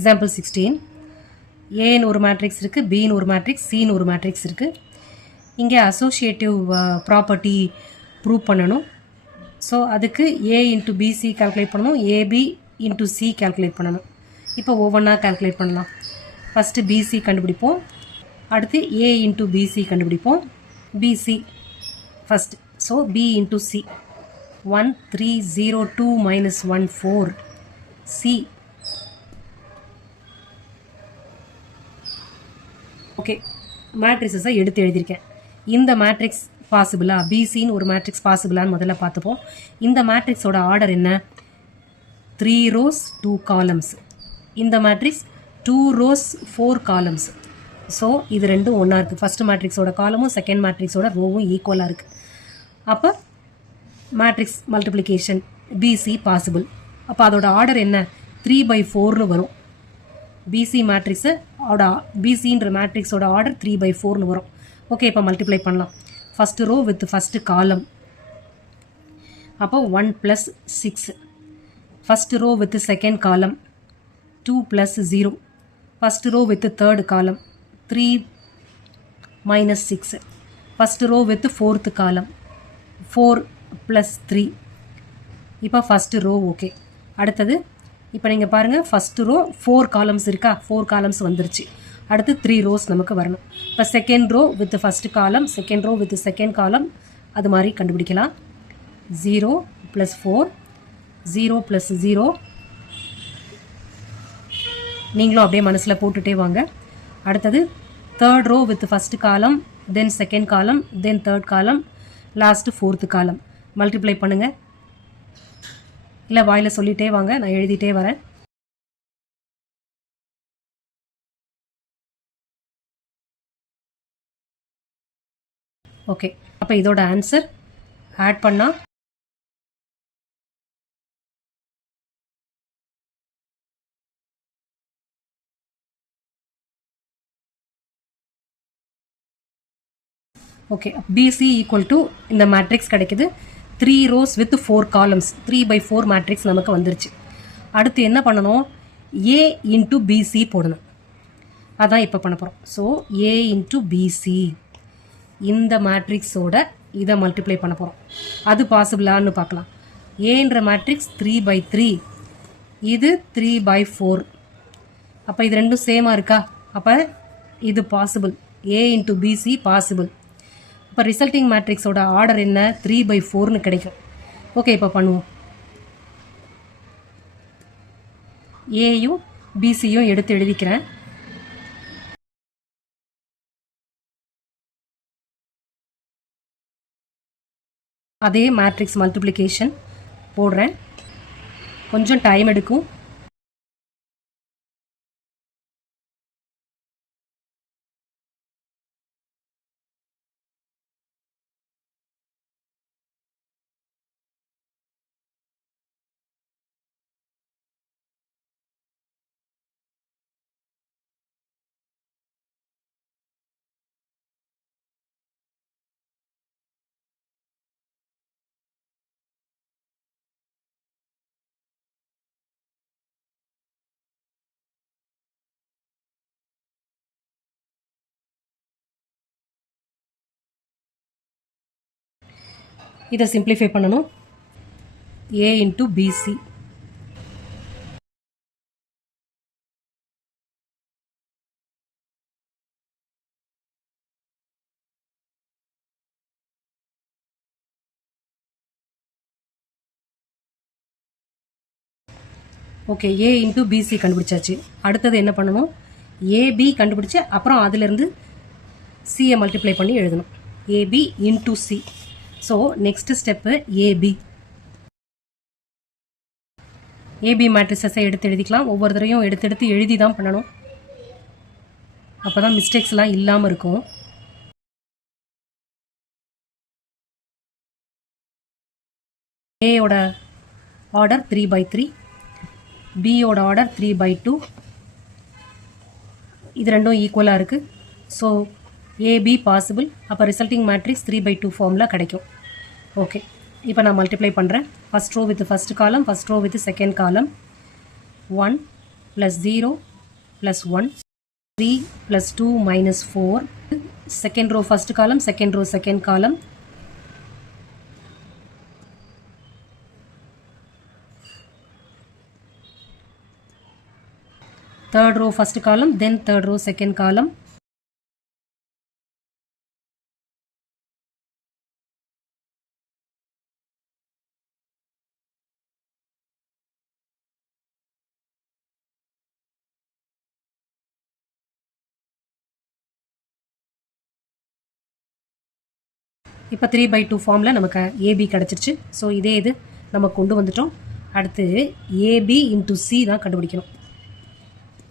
Example 16. ஏன்னு ஒரு matrix இருக்குது, பின்னு ஒரு மேட்ரிக்ஸ், சின்னு ஒரு மேட்ரிக்ஸ் இருக்குது. இங்கே அசோசியேட்டிவ் ப்ராப்பர்ட்டி ப்ரூவ் பண்ணணும். ஸோ அதுக்கு ஏ இன்ட்டு பிசி கால்குலேட் பண்ணணும், ஏபி இன்ட்டு சி கால்குலேட் பண்ணணும். இப்போ ஒவ்வொன்றா கால்குலேட் பண்ணலாம். ஃபஸ்ட்டு பிசி கண்டுபிடிப்போம், அடுத்து ஏ இன்ட்டு பிசி கண்டுபிடிப்போம். BC first. So B into C 1302 minus 14 C. Okay, மேட்ரிக்ஸை எடுத்து எழுதியிருக்கேன். இந்த மேட்ரிக்ஸ் பாசிபிளா, பிசின்னு ஒரு மேட்ரிக்ஸ் பாசிபிளான்னு முதல்ல பார்த்துப்போம். இந்த மேட்ரிக்ஸோட ஆர்டர் என்ன? 3 rows 2 columns. இந்த மேட்ரிக்ஸ் 2 rows 4 columns. ஸோ இது ரெண்டும் ஒன்றா இருக்குது. ஃபஸ்ட்டு மேட்ரிக்ஸோட காலமும் செகண்ட் மேட்ரிக்ஸோட ரோவும் ஈக்குவலாக இருக்குது. அப்போ மேட்ரிக்ஸ் மல்டிப்ளிகேஷன் பிசி பாசிபிள். அப்போ அதோட ஆர்டர் என்ன? 3/4ன்னு வரும். பிசி மேட்ரிக்ஸு பிசின்ற மேட்ரிக்ஸோட ஆர்டர் 3/4ன்னு வரும். ஓகே, இப்போ மல்டிப்ளை பண்ணலாம். ஃபஸ்ட்டு ரோ வித் ஃபஸ்ட்டு காலம். அப்போ 1 + 6. ஃபஸ்ட்டு ரோ வித் செகண்ட் காலம் 2 + 0. ஃபஸ்ட்டு ரோ வித் தேர்டு காலம் 3 - 6. ஃபஸ்ட்டு ரோ வித் ஃபோர்த்து காலம் 4 + 3. இப்போ ஃபஸ்ட்டு ரோ ஓகே. அடுத்தது இப்போ நீங்கள் பாருங்கள், ஃபஸ்ட்டு ரோ 4 columns இருக்கா? 4 columns வந்துருச்சு. அடுத்து 3 rows நமக்கு வரணும். இப்போ second row with first column, second row with second column, அது மாதிரி கண்டுபிடிக்கலாம். 0 + 4, 0 + 0. நீங்களும் அப்படியே மனசில் போட்டுகிட்டே வாங்க. அடுத்தது தேர்ட் ரோ வித் ஃபஸ்ட்டு காலம், then second column, then third காலம், லாஸ்ட்டு ஃபோர்த்து காலம். மல்டிப்ளை பண்ணுங்கள். இல்லை வாயில் சொல்லிகிட்டே வாங்க, நான் எழுதிட்டே வரேன். ஓகே, அப்போ இதோட ஆன்சர் ஆட் பண்ணால் ஓகே, பிசி ஈக்குவல் டு இந்த மேட்ரிக்ஸ் கிடைக்குது. 3 rows with 4 columns, 3/4 மேட்ரிக்ஸ் நமக்கு வந்துருச்சு. அடுத்து என்ன பண்ணணும்? ஏ இன்ட்டு பிசி போடணும். அதான் இப்போ பண்ண போகிறோம். ஸோ ஏ இன்ட்டு பிசி இந்த மேட்ரிக்ஸோட இதை மல்டிப்ளை பண்ண போகிறோம். அது பாசிபிளான்னு பார்க்கலாம். ஏன்ற மேட்ரிக்ஸ் 3/3, இது 3/4. அப்போ இது ரெண்டும் சேமாக இருக்கா? அப்போ இது பாசிபிள். ஏ இன்ட்டு பிசி பாசிபிள். இப்போ ரிசல்ட்டிங் மேட்ரிக்ஸோட ஆர்டர் என்ன? 3/4ன்னு கிடைக்கும். ஓகே, இப்போ பண்ணுவோம். ஏயும் பிசியும் எடுத்து எழுதிக்கிறேன். அதே மேட்ரிக்ஸ் மல்டிப்ளிகேஷன் போடுறேன். கொஞ்சம் டைம் எடுக்கும். இதை சிம்பிளிஃபை பண்ணணும். ஏ இன்ட்டு பிசி ஓகே, ஏ இன்ட்டு பிசி கண்டுபிடிச்சாச்சு. அடுத்தது என்ன பண்ணணும்? ஏபி கண்டுபிடிச்சி அப்புறம் அதிலிருந்து சியை மல்டிப்ளை பண்ணி எழுதணும். AB into C. So next step AB. AB மேட்ரிக்ஸை எடுத்து எழுதிக்கலாம். ஒவ்வொரு தடவையும் எடுத்து எழுதி தான் பண்ணணும். அப்போ தான் மிஸ்டேக்ஸ்லாம் இல்லாமல் இருக்கும். ஏயோட ஆர்டர் 3/3, பியோட ஆர்டர் 3/2. இது ரெண்டும் ஈக்குவலாக இருக்குது. So AB possible. அப்போ ரிசல்ட்டிங் மேட்ரிக்ஸ் 3/2 ஃபார்மில் கிடைக்கும். ஓகே, இப்போ நான் மல்டிப்ளை பண்ணுறேன். First row with first column, first row with second column 1 plus 0 plus 1, 3 plus 2 minus 4, second row first column, second row second column, third row first column, then third row second column, இப்போ 3/2 ஃபார்மில் நமக்கு AB கிடச்சிருச்சு. So இதே இது நம்ம கொண்டு வந்துட்டோம். அடுத்து ஏபி இன்ட்டு சி தான் கண்டுபிடிக்கணும்.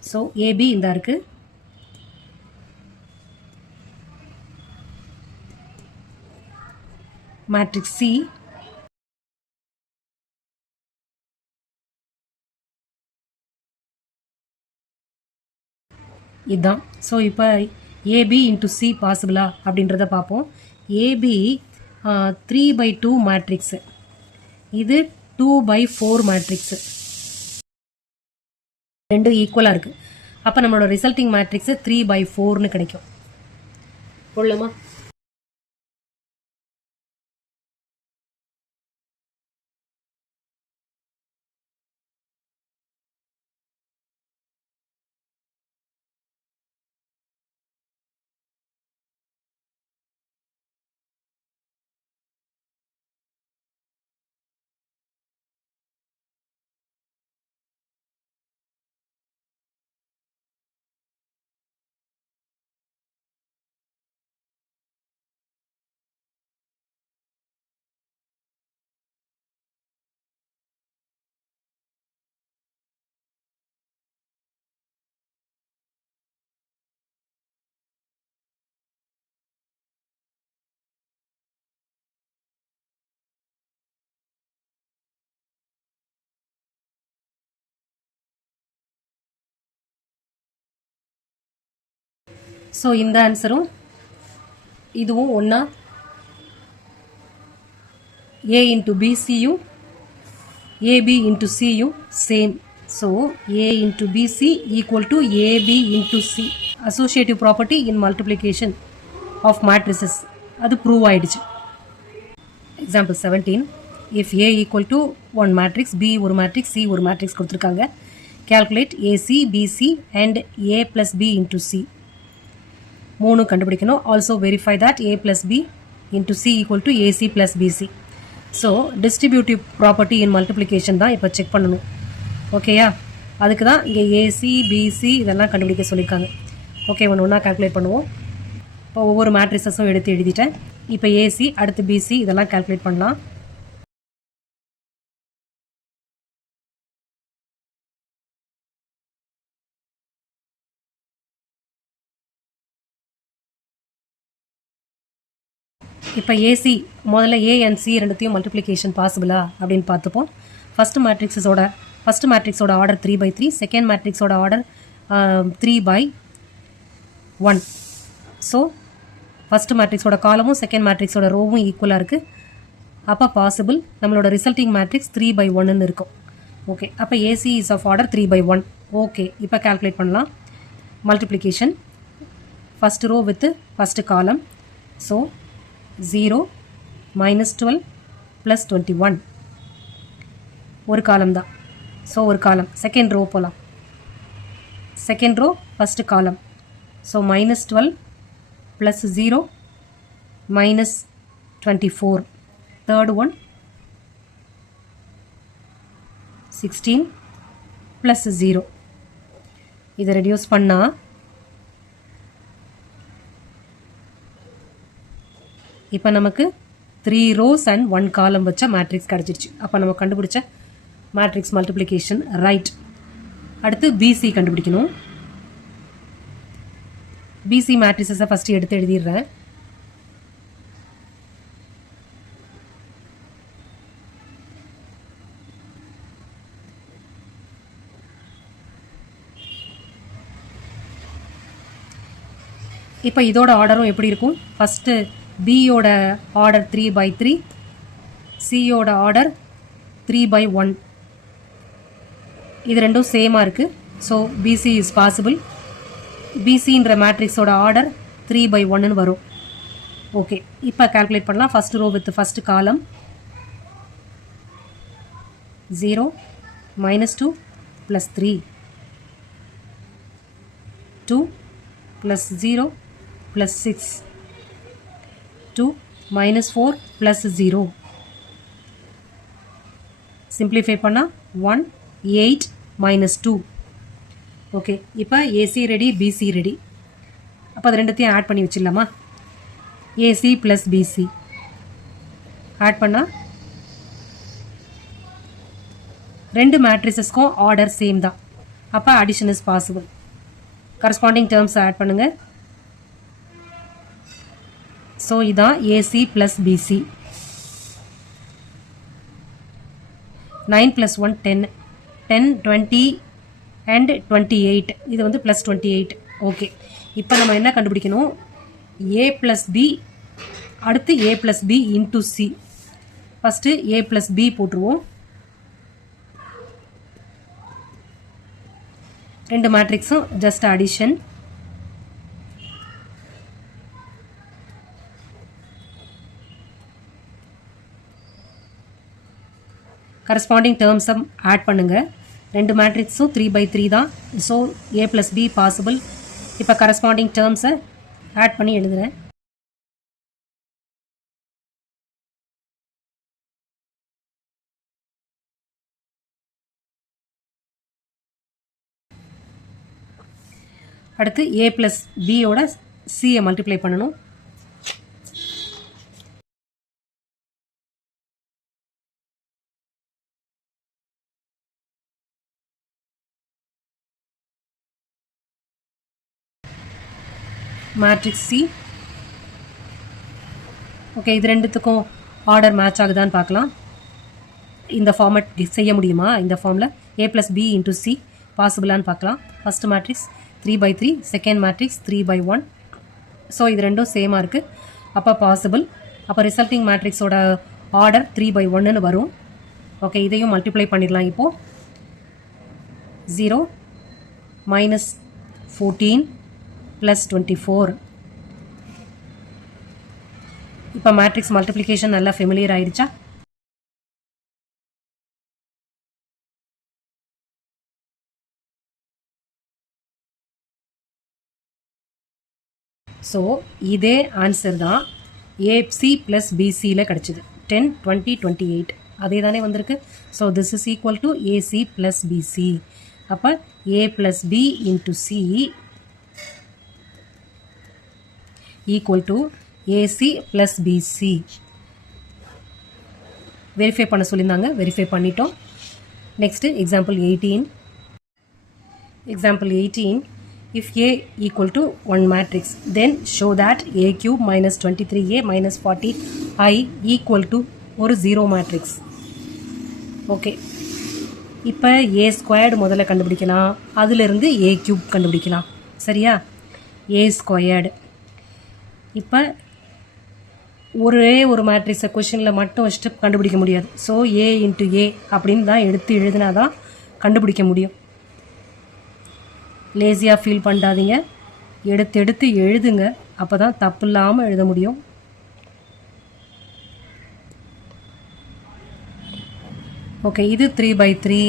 ஸோ ஏபி இந்த இருக்குது. மேட்ரிக்ஸ் சி இதுதான். ஸோ இப்போ ஏபி இன்ட்டு சி பாசிபிளா அப்படின்றத பார்ப்போம். ஏபி 3/2 மேட்ரிக்ஸு, இது 2/4 மேட்ரிக்ஸு, ரெண்டும் ஈக்குவலாக இருக்குது. அப்போ நம்மளோட ரிசல்ட்டிங் மேட்ரிக்ஸு 3/4ன்னு கிடைக்கும். போடலாமா? ஸோ இந்த ஆன்சரும் இதுவும் ஒன்றா, ஏ இன்ட்டு பிசியும் ஏபி இன்ட்டு சியும் same. So A into BC equal to AB into C. Associative property in multiplication of matrices அது ப்ரூவ் ஆயிடுச்சு. Example 17. If A equal to 1 matrix, B ஒரு மேட்ரிக்ஸ், சி ஒரு மேட்ரிக்ஸ் கொடுத்துருக்காங்க. Calculate AC BC and A plus B into C. 3 கண்டுபிடிக்கணும். Also verify that A plus B into C equal to AC plus BC. So distributive property in multiplication தான் இப்போ check பண்ணணும். ஓகேயா? அதுக்கு தான் இங்கே ஏசி பிசி இதெல்லாம் கண்டுபிடிக்க சொல்லியிருக்காங்க. ஓகே, ஒன்று ஒன்றா கால்குலேட் பண்ணுவோம். இப்போ ஒவ்வொரு மேட்ரிசஸும் எடுத்து எழுதிட்டேன். இப்போ ஏசி அடுத்து பிசி இதெல்லாம் கால்குலேட் பண்ணலாம். இப்போ ஏசி முதல்ல ஏ அண்ட் சி ரெண்டுத்தையும் மல்டிப்ளிகேஷன் பாசிபிளா அப்படின்னு பார்த்துப்போம். ஃபஸ்ட் மேட்ரிக்ஸோட ஆர்டர் 3/3, செகண்ட் மேட்ரிக்ஸோட ஆர்டர் 3/1. ஸோ ஃபஸ்ட் மேட்ரிக்ஸோட காலமும் செகண்ட் மேட்ரிக்ஸோட ரோவும் ஈக்குவலாக இருக்குது. அப்போ பாசிபிள். நம்மளோட ரிசல்ட்டிங் மேட்ரிக்ஸ் 3/1ன்னு இருக்கும். ஓகே, அப்போ AC is of order 3/1. Okay, இப்போ கால்குலேட் பண்ணலாம். Multiplication first row with first column. So 0 minus 12 plus 21 ஒரு காலம் தான். ஸோ ஒரு காலம். செகண்ட் ரோ போகலாம். Second row first column. So -12 plus 0 minus 24. Third one 16 plus 0. இதை ரெடியூஸ் பண்ணால் இப்போ நமக்கு 3 rows and 1 column வச்ச மேட்ரிக்ஸ் கிடச்சிருச்சு. அப்போ நம்ம கண்டுபிடிச்ச மேட்ரிக்ஸ் மல்டிப்ளிகேஷன் ரைட். அடுத்து பிசி கண்டுபிடிக்கணும். பிசி மேட்ரிக்ஸை ஃபஸ்ட்டு எடுத்து எழுதிடுறேன். இப்போ இதோட ஆர்டரும் எப்படி இருக்கும்? ஃபஸ்ட்டு பியோட ஆர்டர் 3/3, சியோட ஆர்டர் 3/1. இது ரெண்டும் சேமாக இருக்குது. So BC is possible. பிசின்ற மேட்ரிக்ஸோட ஆர்டர் 3/1 வரும். ஓகே, இப்போ கால்குலேட் பண்ணலாம். ஃபஸ்ட் ரோ வித் ஃபஸ்ட் காலம் 0 -2 + 3 2 + 0 + 6 2 -4 + 0. சிம்பிளிஃபை பண்ணால் 1 8 -2. ஓகே, இப்போ ஏசி ரெடி, பிசி ரெடி. அப்போ அது ரெண்டுத்தையும் ஆட் பண்ணி வச்சிடலாமா? ஏசி + பிசி ஆட் பண்ணால் ரெண்டு மேட்ரிசஸ்க்கும் ஆர்டர் சேம் தான். அப்போ addition is possible. Corresponding terms add பண்ணுங்கள். ஸோ இதான் ஏசி + பிசி. 9 + 1 10 10 20 and 28. இது வந்து +28. ஓகே, இப்போ நம்ம என்ன கண்டுபிடிக்கணும்? a + b, அடுத்து a + b into c. First a + b போட்டுருவோம். ரெண்டு மேட்ரிக்ஸும் ஜஸ்ட் அடிஷன். கரஸ்பாண்டிங் டேர்ம்ஸை ஆட் பண்ணுங்கள். ரெண்டு மேட்ரிக்ஸும் 3/3 தான். So a + b possible. இப்போ கரஸ்பாண்டிங் டேர்ம்ஸை ஆட் பண்ணி எழுதுகிறேன். அடுத்து a + bயோட c மல்டிப்ளை பண்ணணும். Matrix C. ஓகே, இது ரெண்டுத்துக்கும் ஆர்டர் மேட்ச் ஆகுதான்னு பார்க்கலாம். இந்த ஃபார்மேட் செய்ய முடியுமா? இந்த ஃபார்மில் a + b into c பாசிபிளான்னு பார்க்கலாம். First matrix 3/3, second matrix 3/1. So இது ரெண்டும் சேமாக இருக்குது. அப்போ பாசிபிள். அப்போ ரிசல்ட்டிங் மேட்ரிக்ஸோட ஆர்டர் 3/1 வரும். ஓகே, இதையும் மல்டிப்ளை பண்ணிடலாம். இப்போது 0 -14 + 24. இப்போ மேட்ரிக்ஸ் மல்டிப்ளிகேஷன் நல்லா ஃபெமிலியர் ஆயிடுச்சா? ஸோ இதே ஆன்சர் தான் ஏசி + பிசியில் கிடச்சிது. 10 20 28 அதே தானே வந்திருக்கு. So this is equal to AC + BC. அப்போ a + b into c equal to AC + BC. Verify பண்ண சொல்லியிருந்தாங்க, வெரிஃபை பண்ணிட்டோம். Next example 18. Example 18. If A equal to 1 matrix, then show that A cube minus 23A minus 40I equal to ஒரு 0 matrix. Okay, இப்போ A squared முதல்ல கண்டுபிடிக்கலாம். அதிலிருந்து A cube கண்டுபிடிக்கலாம். சரியா? A squared. இப்போ ஒரே ஒரு மேட்ரிக்ஸை கொஷினில் மட்டும் வச்சுட்டு கண்டுபிடிக்க முடியாது. ஸோ A into A அப்படின்னு தான் எடுத்து எழுதினா தான் கண்டுபிடிக்க முடியும். லேசியாக ஃபீல் பண்ணாதீங்க, எடுத்து எழுதுங்க. அப்போ தான் தப்பு இல்லாமல் எழுத முடியும். ஓகே, இது 3/3,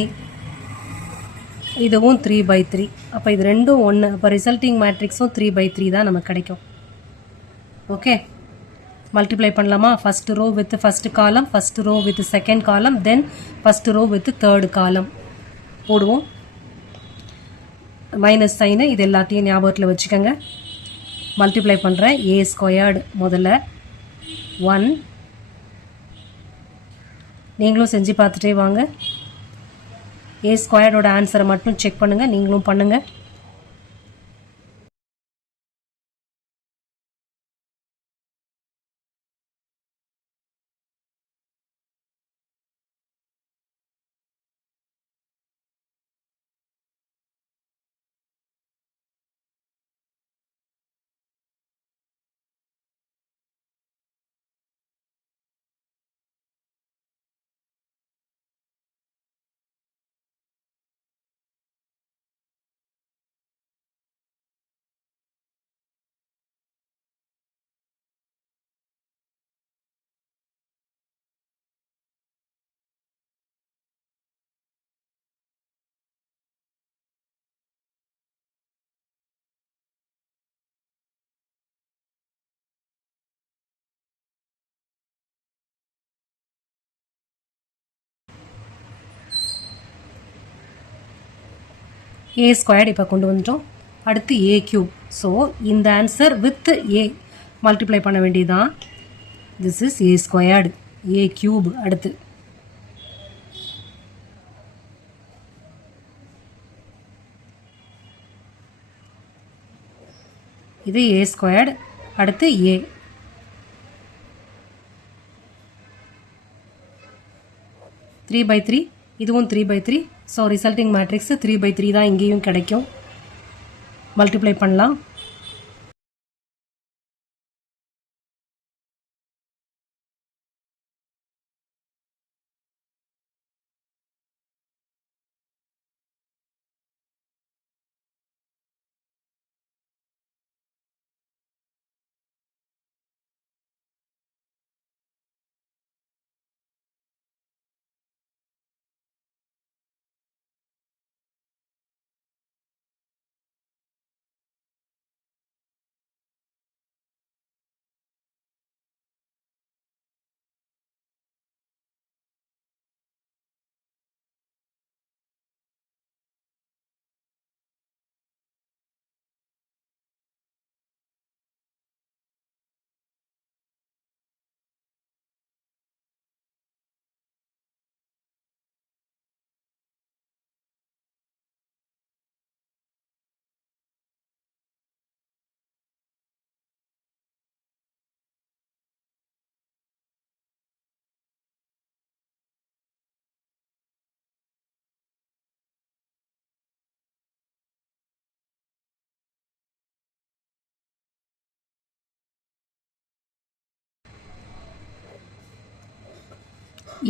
இதுவும் 3/3. அப்போ இது ரெண்டும் ஒன்று. அப்போ ரிசல்ட்டிங் மேட்ரிக்ஸும் 3/3 தான் நமக்கு கிடைக்கும். ஓகே, மல்டிப்ளை பண்ணலாமா? First row with first column, first row with second column, then first row with third column போடுவோம். மைனஸ் சைனு இது எல்லாத்தையும் ஞாபகத்தில் வச்சுக்கோங்க. மல்டிப்ளை பண்ணுறேன். A ஸ்கொயர்டு முதல்ல 1. நீங்களும் செஞ்சு பார்த்துட்டே வாங்க. A ஸ்கொயர்டோட ஆன்சரை மட்டும் செக் பண்ணுங்கள். நீங்களும் பண்ணுங்கள். ஏ ஸ்கொயர்டு இப்போ கொண்டு வந்துட்டோம். அடுத்து ஏ கியூப். ஸோ இந்த ஆன்சர் வித் ஏ மல்டிப்ளை பண்ண வேண்டியதுதான். This is a squared, a cube. அடுத்து இது ஏ ஸ்கொயர்டு. அடுத்து ஏ. த்ரீ பை த்ரீ, இதுவும் 3/3. ஸோ ரிசல்ட்டிங் மேட்ரிக்ஸ் 3/3 தான் இங்கேயும் கிடைக்கும். மல்டிப்ளை பண்ணலாம்.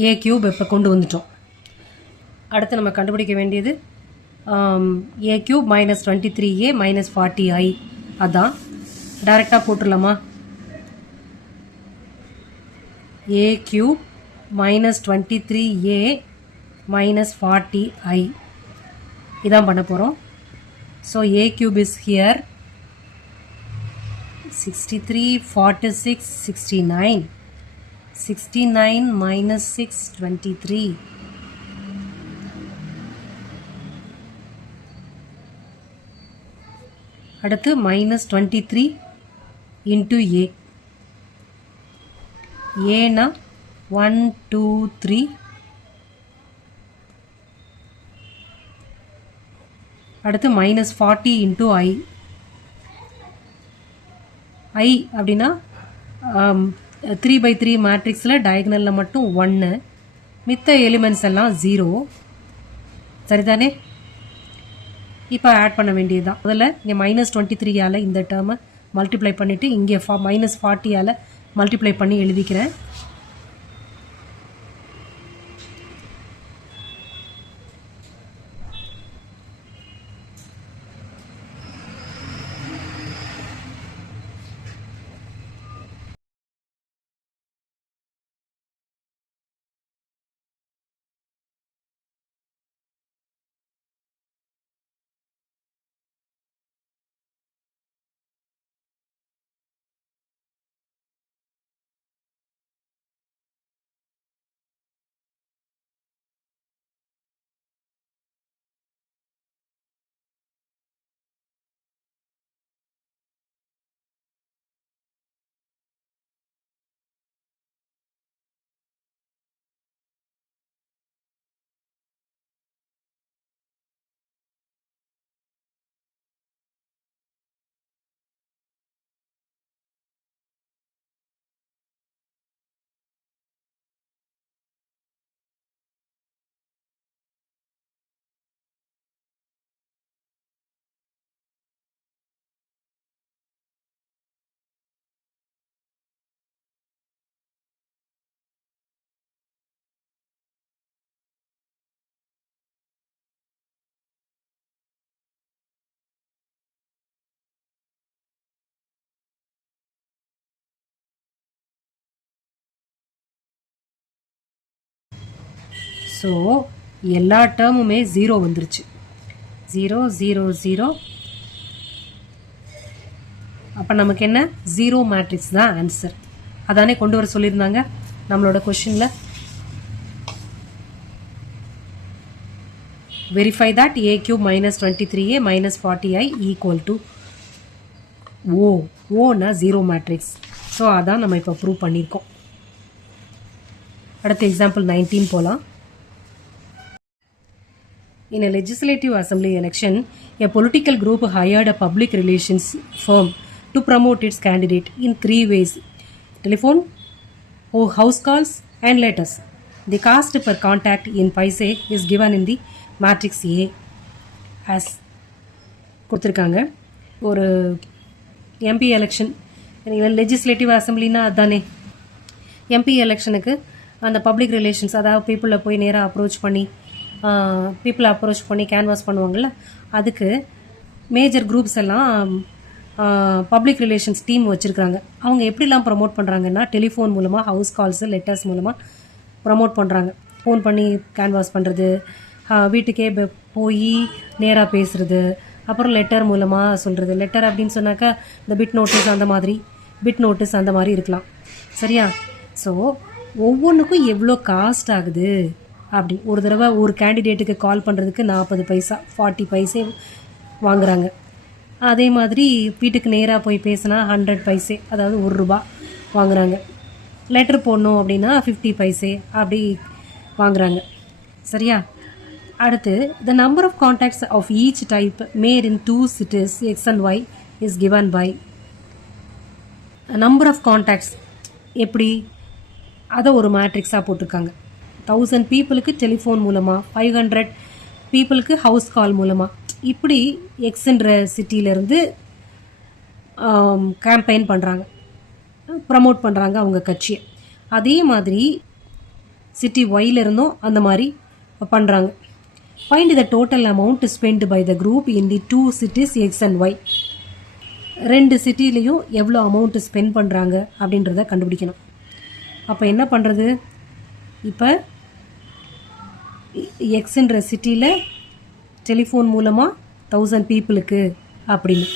ஏ கியூப் இப்போ கொண்டு வந்துட்டோம். அடுத்து நம்ம கண்டுபிடிக்க வேண்டியது ஏ cube minus 23a minus 40i. அதான் டைரெக்டாக போட்டுடலாமா? A cube minus 23a minus 40i இதான் பண்ண போகிறோம். So A cube is here 63, 46, 69. 69 minus 6, 23. அடுத்து minus 23 into A. A na 1, 2, 3. அடுத்து minus 40 into I. I அப்படின்னா 3/3 மேட்ரிக்ஸில் டயக்னலில் மட்டும் 1, மித்த எலிமெண்ட்ஸ் எல்லாம் 0. சரிதானே? இப்போ ஆட் பண்ண வேண்டியது தான். அதில் இங்கே மைனஸ் 23ஆல் இந்த டேர்மை மல்டிப்ளை பண்ணிவிட்டு இங்கே மைனஸ் 40ஆல் மல்டிப்ளை பண்ணி எழுதிக்கிறேன். ஸோ எல்லா டேர்முமே 0 வந்துருச்சு. 0, 0, 0. அப்போ நமக்கு என்ன? 0 மேட்ரிக்ஸ் தான் ஆன்சர். அதானே கொண்டு வர சொல்லியிருந்தாங்க நம்மளோட கொஷினில். Verify that a cube minus 23a minus 40i equal to O. Oனா 0 matrix. So அதான் நம்ம இப்போ ப்ரூவ் பண்ணியிருக்கோம். அடுத்த எக்ஸாம்பிள் 19 போகலாம். In a legislative assembly election, a political group hired a public relations firm to promote its candidate in 3 ways: telephone, house calls, and letters. The cost per contact in paise is given in the matrix A as கொடுத்துருக்காங்க. ஒரு MP election, legislative அசம்பிளினா அதுதானே. MP எலெக்ஷனுக்கு அந்த public relations, அதாவது பீப்புளை போய் நேராக approach பண்ணி கேன்வாஸ் பண்ணுவாங்கள்ல, அதுக்கு மேஜர் குரூப்ஸ் எல்லாம் பப்ளிக் ரிலேஷன்ஸ் டீம் வச்சுருக்காங்க. அவங்க எப்படிலாம் ப்ரமோட் பண்ணுறாங்கன்னா, டெலிஃபோன் மூலமாக, ஹவுஸ் கால்ஸு, லெட்டர்ஸ் மூலமாக ப்ரமோட் பண்ணுறாங்க. ஃபோன் பண்ணி கேன்வாஸ் பண்ணுறது, வீட்டுக்கே போய் நேராக பேசுகிறது, அப்புறம் லெட்டர் மூலமாக சொல்கிறது. லெட்டர் அப்படின்னு சொன்னாக்கா இந்த பிட் நோட்டீஸ் அந்த மாதிரி இருக்கலாம். சரியா? ஸோ ஒவ்வொன்றுக்கும் எவ்வளோ காஸ்ட் ஆகுது அப்படி ஒரு தடவை ஒரு கேண்டிடேட்டுக்கு கால் பண்ணுறதுக்கு 40 பைசா 40 பைசே வாங்குறாங்க. அதே மாதிரி வீட்டுக்கு நேராக போய் பேசினா 100 பைசே, அதாவது ₹1 வாங்குறாங்க. லெட்டர் போடணும் அப்படின்னா 50 பைசே அப்படி வாங்குறாங்க. சரியா? அடுத்து the number of contacts of each type made in 2 cities X and Y is given by number of contacts. எப்படி அதை ஒரு மேட்ரிக்ஸாக போட்டிருக்காங்க. 1000 பீப்புளுக்கு டெலிஃபோன் மூலமாக, 500 பீப்புளுக்கு ஹவுஸ் கால் மூலமாக, இப்படி எக்ஸ்ன்ற சிட்டியிலேருந்து கேம்பெயின் பண்ணுறாங்க, ப்ரமோட் பண்ணுறாங்க அவங்க கட்சியை. அதே மாதிரி சிட்டி ஒயிலிருந்தும் அந்த மாதிரி பண்ணுறாங்க. Find the total amount spent by the group in the 2 cities X and Y. 2 சிட்டிலையும் எவ்வளோ அமௌண்ட் ஸ்பெண்ட் பண்ணுறாங்க அப்படின்றத கண்டுபிடிக்கணும். அப்போ என்ன பண்ணுறது? இப்போ எக்ஸ்ன்ற சிட்டியில் டெலிஃபோன் மூலமாக 1000 பீப்புளுக்கு அப்படின்னு,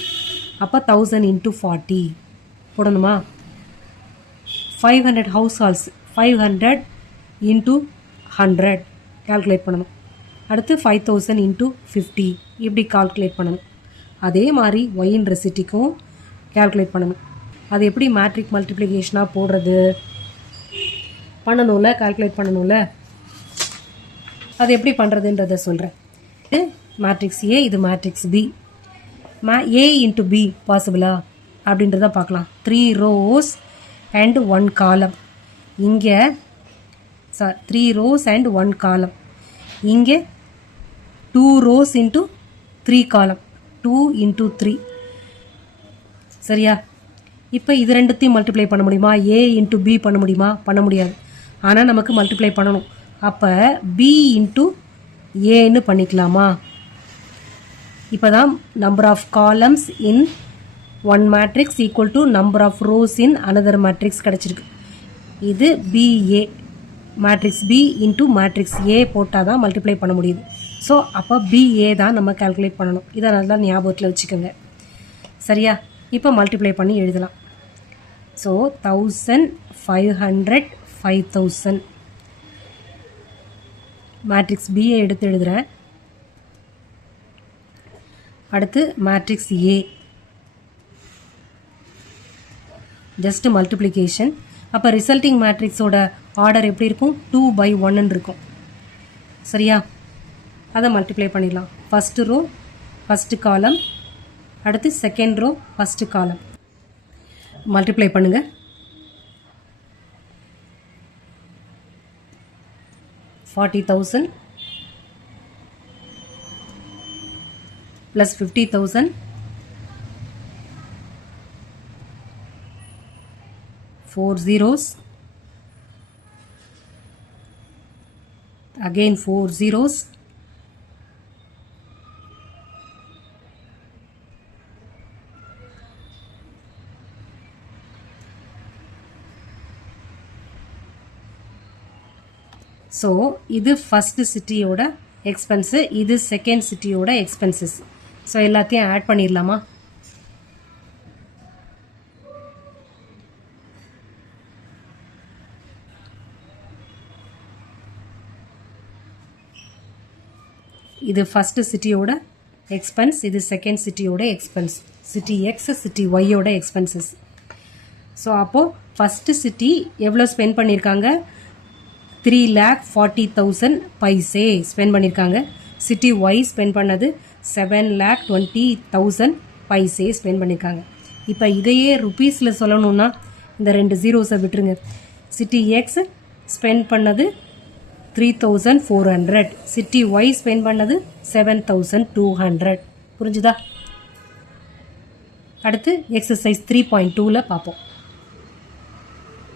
அப்போ 1000 × 40 போடணுமா? 500 ஹவுஸ் கால்ஸ், 500 × 100 கால்குலேட் பண்ணணும். அடுத்து 5000 × 50 இப்படி கால்குலேட் பண்ணணும். அதே மாதிரி ஒயின்ற சிட்டிக்கும் கால்குலேட் பண்ணணும். அது எப்படி மேட்ரிக் மல்டிப்ளிகேஷனாக போடுறது பண்ணணும்ல, கால்குலேட் பண்ணணும்ல, அது எப்படி பண்ணுறதுன்றத சொல்கிறேன். இது மேட்ரிக்ஸ் ஏ, இது மேட்ரிக்ஸ் பி. ஏ × பி பாசிபிளா அப்படின்றத பார்க்கலாம். 3 rows and 1 column. இங்கே 3 rows and 1 column. இங்கே 2 rows × 3 column, 2 × 3. சரியா? இப்போ இது ரெண்டுத்தையும் மல்டிப்ளை பண்ண முடியுமா? ஏ × பி பண்ண முடியுமா? பண்ண முடியாது. ஆனால் நமக்கு மல்டிப்ளை பண்ணணும். அப்போ பி × ஏன்னு பண்ணிக்கலாமா? இப்போ தான் number of columns in one matrix equal to number of rows in another matrix கிடச்சிருக்கு. இது BA, matrix B × matrix A போட்டால் தான் மல்டிப்ளை பண்ண முடியுது. ஸோ அப்போ பிஏ தான் நம்ம கால்குலேட் பண்ணணும். இதை நல்லா ஞாபகத்தில் வச்சுக்கோங்க. சரியா? இப்போ மல்டிப்ளை பண்ணி எழுதலாம். ஸோ 1000, 500, 5000. மேட்ரிக்ஸ் பிஏ எடுத்து எழுதுகிறேன். அடுத்து மேட்ரிக்ஸ் ஏ, ஜஸ்ட் மல்டிப்ளிகேஷன். அப்போ ரிசல்ட்டிங் மேட்ரிக்ஸோட ஆர்டர் எப்படி இருக்கும்? 2/1 இருக்கும். சரியா? அதை மல்டிப்ளை பண்ணிடலாம். ஃபஸ்ட்டு ரோ ஃபஸ்ட்டு காலம், அடுத்து second row first column. Multiply பண்ணுங்கள். 40,000 + 50,000 4 zeros, again 4 zeros, ஸோ இது ஃபஸ்ட்டு சிட்டியோட எக்ஸ்பென்ஸு, இது செகண்ட் சிட்டியோட எக்ஸ்பென்சஸ். ஸோ எல்லாத்தையும் ஆட் பண்ணிடலாமா? இது ஃபஸ்ட்டு சிட்டியோட எக்ஸ்பென்ஸ், இது செகண்ட் சிட்டியோட எக்ஸ்பென்ஸ். சிட்டி எக்ஸ், சிட்டி ஒய்யோட எக்ஸ்பென்சஸ். ஸோ அப்போது ஃபஸ்ட்டு சிட்டி எவ்வளோ ஸ்பெண்ட் பண்ணியிருக்காங்க? 3,40,000 பைசே ஸ்பெண்ட் பண்ணியிருக்காங்க. சிட்டி ஒய் ஸ்பெண்ட் பண்ணது 7,20,000 பைசே ஸ்பெண்ட் பண்ணியிருக்காங்க. இப்போ இதையே ருபீஸில் சொல்லணுன்னா இந்த 2 ஜீரோஸை விட்டுருங்க. சிட்டி எக்ஸ் ஸ்பெண்ட் பண்ணது 3,400, சிட்டி ஒய் ஸ்பெண்ட் பண்ணது 7,200. புரிஞ்சுதா? அடுத்து எக்ஸசைஸ் 3.2ல பார்ப்போம்.